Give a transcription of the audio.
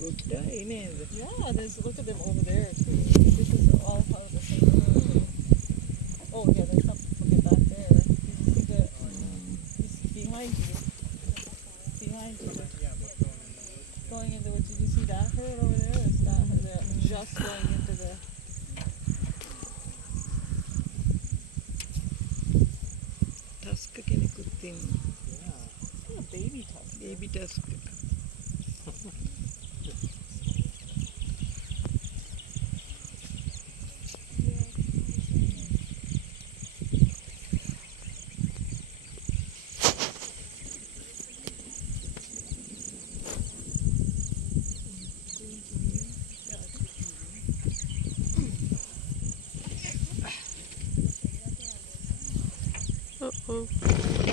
ගොඩයි නේද? Yeah, look at them over there too. This is all part of the same area. Oh yeah, there's some. Look at that there. You see the? It's behind you. Behind you. Going into what? Did you see that herd over there? Is that herd? They're just going into the. ටස්ක් කෙනෙකුත් ඉන්නවා. Yeah, baby tusk. Baby tusk. Uh-oh.